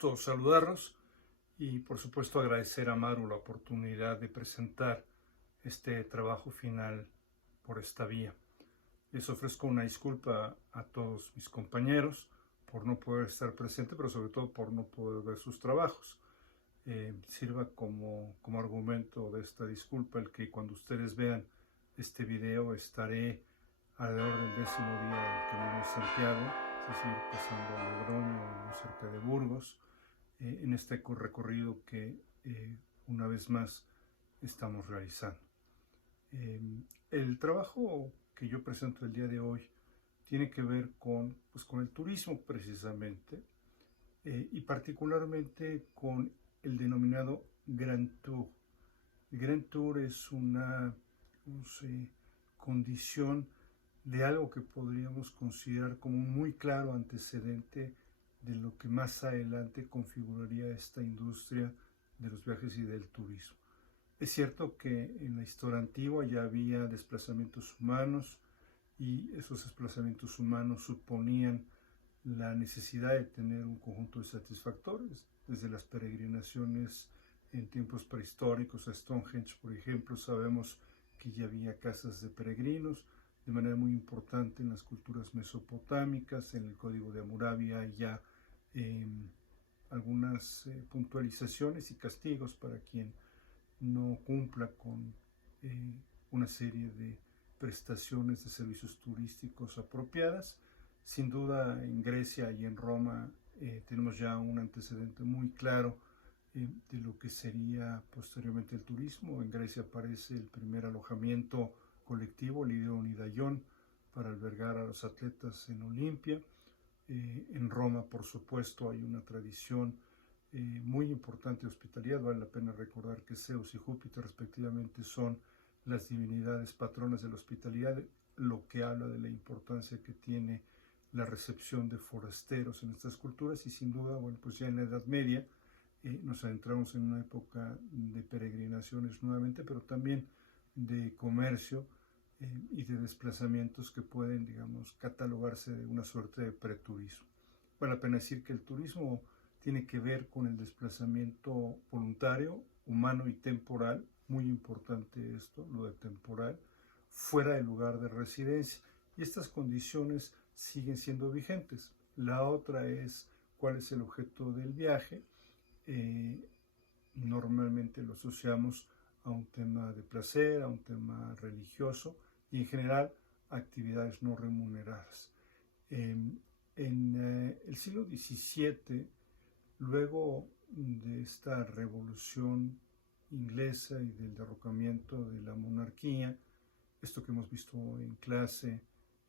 gusto saludarlos y por supuesto agradecer a Maru la oportunidad de presentar este trabajo final por esta vía. Les ofrezco una disculpa a todos mis compañeros por no poder estar presente, pero sobre todo por no poder ver sus trabajos. Sirva como argumento de esta disculpa el que cuando ustedes vean este video estaré alrededor del 10º día del Camino de Santiago, es decir, pasando a Logroño, muy cerca de Burgos, en este recorrido que una vez más estamos realizando. El trabajo que yo presento el día de hoy tiene que ver con el turismo precisamente, y particularmente con el denominado Grand Tour. El Grand Tour es una condición de algo que podríamos considerar como un muy claro antecedente de lo que más adelante configuraría esta industria de los viajes y del turismo. Es cierto que en la historia antigua ya había desplazamientos humanos y esos desplazamientos humanos suponían la necesidad de tener un conjunto de satisfactores, desde las peregrinaciones en tiempos prehistóricos a Stonehenge, por ejemplo, sabemos que ya había casas de peregrinos, de manera muy importante en las culturas mesopotámicas, en el Código de Hammurabi hay ya algunas puntualizaciones y castigos para quien no cumpla con una serie de prestaciones de servicios turísticos apropiadas. Sin duda en Grecia y en Roma tenemos ya un antecedente muy claro de lo que sería posteriormente el turismo. En Grecia aparece el primer alojamiento colectivo, el Ideo Nidaion, para albergar a los atletas en Olimpia. En Roma, por supuesto, hay una tradición muy importante de hospitalidad. Vale la pena recordar que Zeus y Júpiter respectivamente son las divinidades patronas de la hospitalidad, lo que habla de la importancia que tiene la recepción de forasteros en estas culturas. Y sin duda, pues ya en la Edad Media nos adentramos en una época de peregrinaciones nuevamente, pero también de comercio y de desplazamientos que pueden, catalogarse de una suerte de preturismo. Vale la pena decir que el turismo tiene que ver con el desplazamiento voluntario, humano y temporal, muy importante esto, lo de temporal, fuera del lugar de residencia. Y estas condiciones siguen siendo vigentes. La otra es cuál es el objeto del viaje. Normalmente lo asociamos a un tema de placer, a un tema religioso y en general actividades no remuneradas. En el siglo XVII, luego de esta revolución inglesa y del derrocamiento de la monarquía, esto que hemos visto en clase,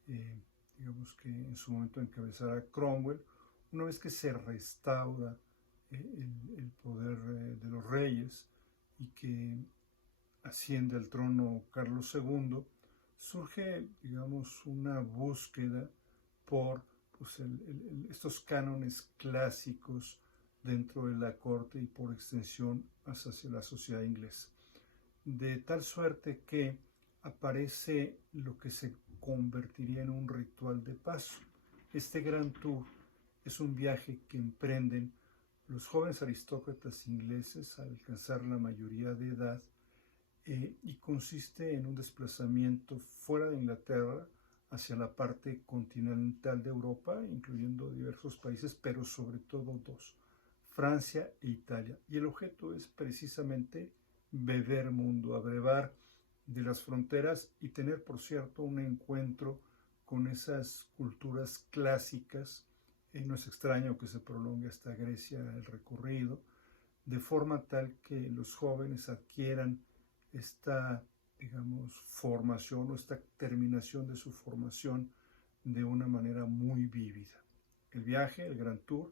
que en su momento encabezara Cromwell, una vez que se restaura el poder de los reyes y que asciende al trono Carlos II, surge, una búsqueda por estos cánones clásicos dentro de la corte y por extensión hacia la sociedad inglesa. De tal suerte que aparece lo que se convertiría en un ritual de paso. Este Grand Tour es un viaje que emprenden los jóvenes aristócratas ingleses al alcanzar la mayoría de edad y consiste en un desplazamiento fuera de Inglaterra hacia la parte continental de Europa, incluyendo diversos países, pero sobre todo dos, Francia e Italia. Y el objeto es precisamente beber mundo, abrevar de las fronteras y tener, por cierto, un encuentro con esas culturas clásicas. No es extraño que se prolongue hasta Grecia el recorrido, de forma tal que los jóvenes adquieran esta, formación o esta terminación de su formación de una manera muy vívida. El viaje, el Grand Tour,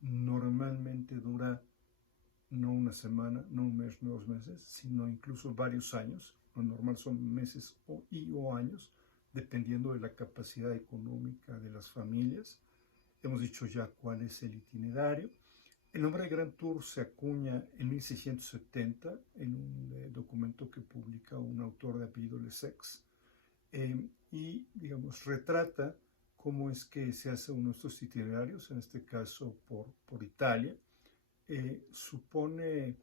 normalmente dura no una semana, no un mes, no 2 meses, sino incluso varios años. Lo normal son meses o años, dependiendo de la capacidad económica de las familias. Hemos dicho ya cuál es el itinerario. El nombre de Grand Tour se acuña en 1670 en un documento que publica un autor de apellido Lesseps y, retrata cómo es que se hace uno de estos itinerarios, en este caso por Italia. Supone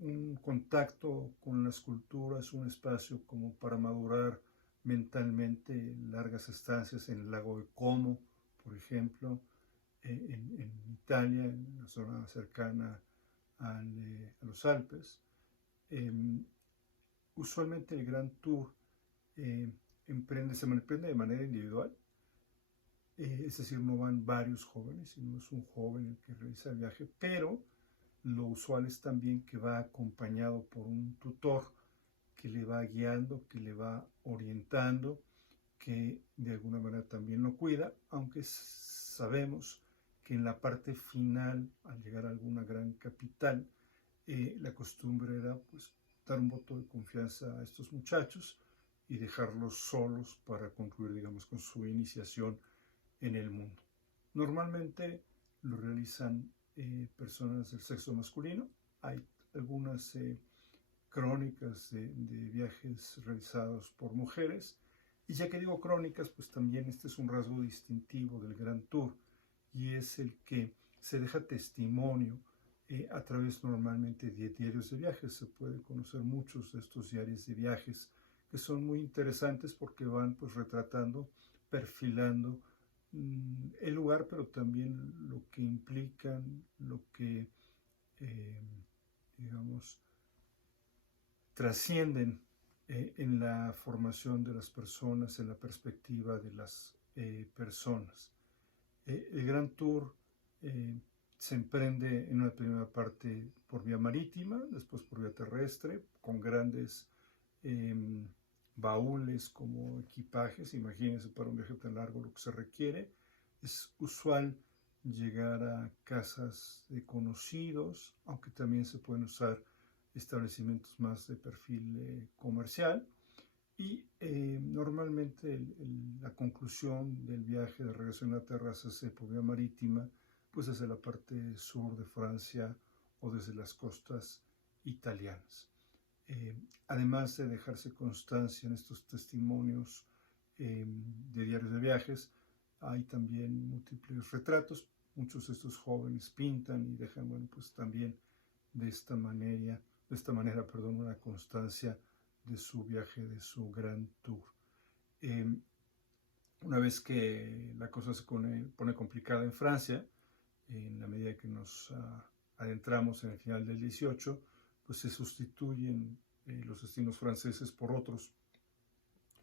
un contacto con las culturas, un espacio como para madurar mentalmente, largas estancias en el lago de Como, por ejemplo, en Italia, en la zona cercana a los Alpes. Usualmente el Grand Tour se emprende de manera individual, es decir, no van varios jóvenes, sino es un joven el que realiza el viaje, pero lo usual es también que va acompañado por un tutor que le va guiando, que le va orientando, que de alguna manera también lo cuida, aunque sabemos que en la parte final, al llegar a alguna gran capital, la costumbre era pues dar un voto de confianza a estos muchachos y dejarlos solos para concluir, digamos, con su iniciación en el mundo. Normalmente lo realizan personas del sexo masculino. Hay algunas crónicas de viajes realizados por mujeres. Y ya que digo crónicas, pues también este es un rasgo distintivo del Grand Tour y es el que se deja testimonio a través normalmente de diarios de viajes. Se puede conocer muchos de estos diarios de viajes que son muy interesantes porque van pues retratando, perfilando el lugar, pero también lo que implican, lo que digamos trascienden en la formación de las personas, en la perspectiva de las personas. El Grand Tour se emprende en una primera parte por vía marítima, después por vía terrestre, con grandes baúles como equipajes. Imagínense para un viaje tan largo lo que se requiere. Es usual llegar a casas de conocidos, aunque también se pueden usar establecimientos más de perfil comercial. Y normalmente la conclusión del viaje de regreso a Inglaterra se hace por vía marítima, pues desde la parte sur de Francia o desde las costas italianas. Además de dejarse constancia en estos testimonios de diarios de viajes, hay también múltiples retratos. Muchos de estos jóvenes pintan y dejan, bueno, pues también de esta manera, una constancia de su viaje, de su Grand Tour. Una vez que la cosa se pone complicada en Francia, en la medida que nos adentramos en el final del 18, pues se sustituyen los destinos franceses por otros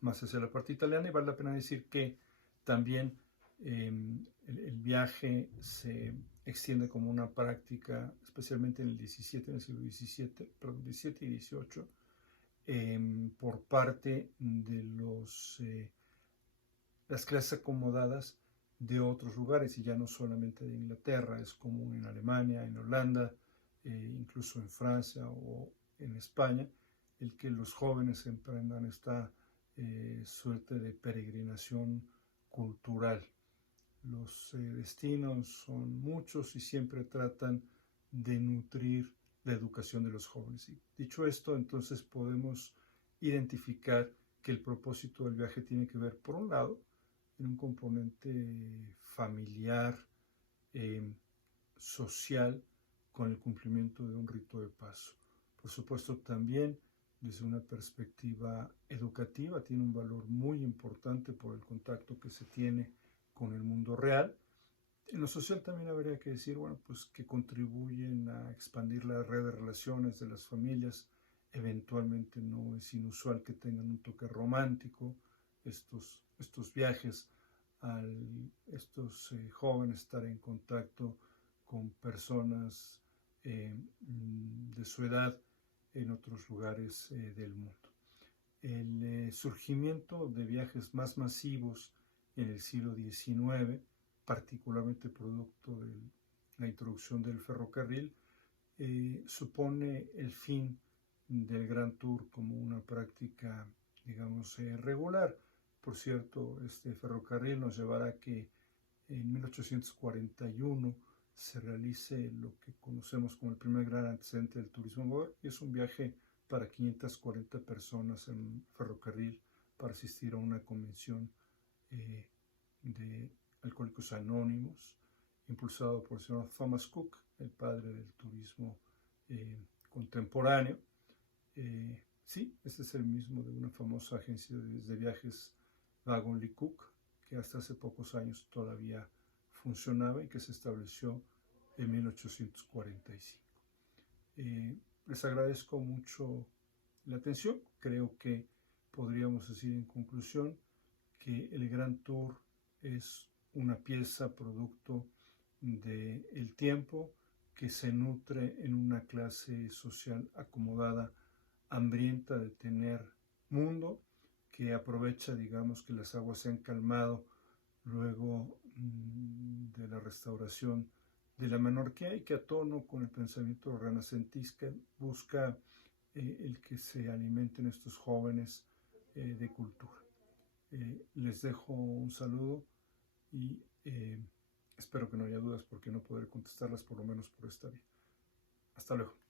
más hacia la parte italiana, y vale la pena decir que también el viaje se extiende como una práctica, especialmente en el 17, en el siglo XVII, perdón, 17 y 18, por parte de las clases acomodadas de otros lugares, y ya no solamente de Inglaterra. Es común en Alemania, en Holanda, incluso en Francia o en España, el que los jóvenes emprendan esta suerte de peregrinación cultural. Los destinos son muchos y siempre tratan de nutrir la educación de los jóvenes. Y dicho esto, entonces podemos identificar que el propósito del viaje tiene que ver, por un lado, en un componente familiar, social, con el cumplimiento de un rito de paso. Por supuesto, también desde una perspectiva educativa tiene un valor muy importante por el contacto que se tiene con el mundo real. En lo social también habría que decir, bueno, pues que contribuyen a expandir la red de relaciones de las familias. Eventualmente no es inusual que tengan un toque romántico estos viajes, estos jóvenes estar en contacto con personas de su edad en otros lugares del mundo. El surgimiento de viajes más masivos en el siglo XIX, particularmente producto de la introducción del ferrocarril, supone el fin del Grand Tour como una práctica, digamos, regular. Por cierto, este ferrocarril nos llevará a que en 1841 se realice lo que conocemos como el primer gran antecedente del turismo moderno, y es un viaje para 540 personas en ferrocarril para asistir a una convención de Alcohólicos Anónimos, impulsado por el señor Thomas Cook, el padre del turismo contemporáneo. Sí, este es el mismo de una famosa agencia de viajes, Wagon Cook, que hasta hace pocos años todavía funcionaba y que se estableció en 1845. Les agradezco mucho la atención. Creo que podríamos decir en conclusión que el Gran Tour es una pieza producto del tiempo que se nutre en una clase social acomodada, hambrienta de tener mundo, que aprovecha, digamos, que las aguas se han calmado luego de la restauración de la monarquía y que a tono con el pensamiento renacentista busca el que se alimenten estos jóvenes de cultura. Les dejo un saludo y espero que no haya dudas porque no podré contestarlas por lo menos por esta vía. Hasta luego.